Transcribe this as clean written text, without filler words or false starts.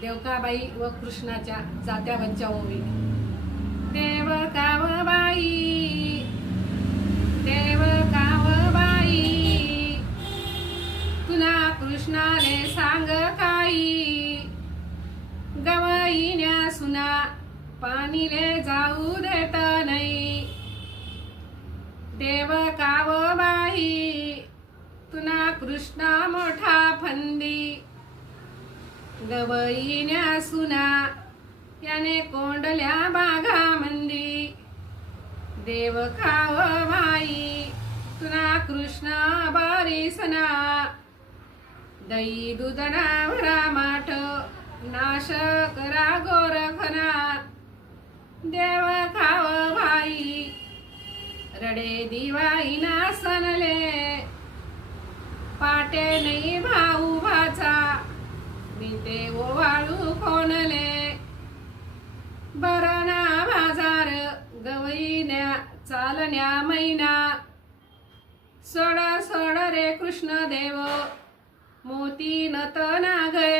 देवकाबाई व कृष्णाच्या जात्या बच्चा ओवी. देवकावबाई देवकावबाई तुला कृष्णाले सांग काही, गवईन्या सुना पाणीले जाऊ देत नाही. देवकावबाई तुना कृष्णा मोठा फंदी, गवईन्या सुना याने कोंडल्या बागामंदी. देवकावबाई तुना कृष्णा बारीसना, दही दुधनावरा माठ नाश करा गोरखना. देवकावबाई रडे दिवाईना सनले, पाटे नाही भाऊ भाचा मी ओवाळू कोणले. बरणा बाजार गवईन्या चालण्या मैना, सोड सोड रे कृष्ण देव मोती नत नागरी.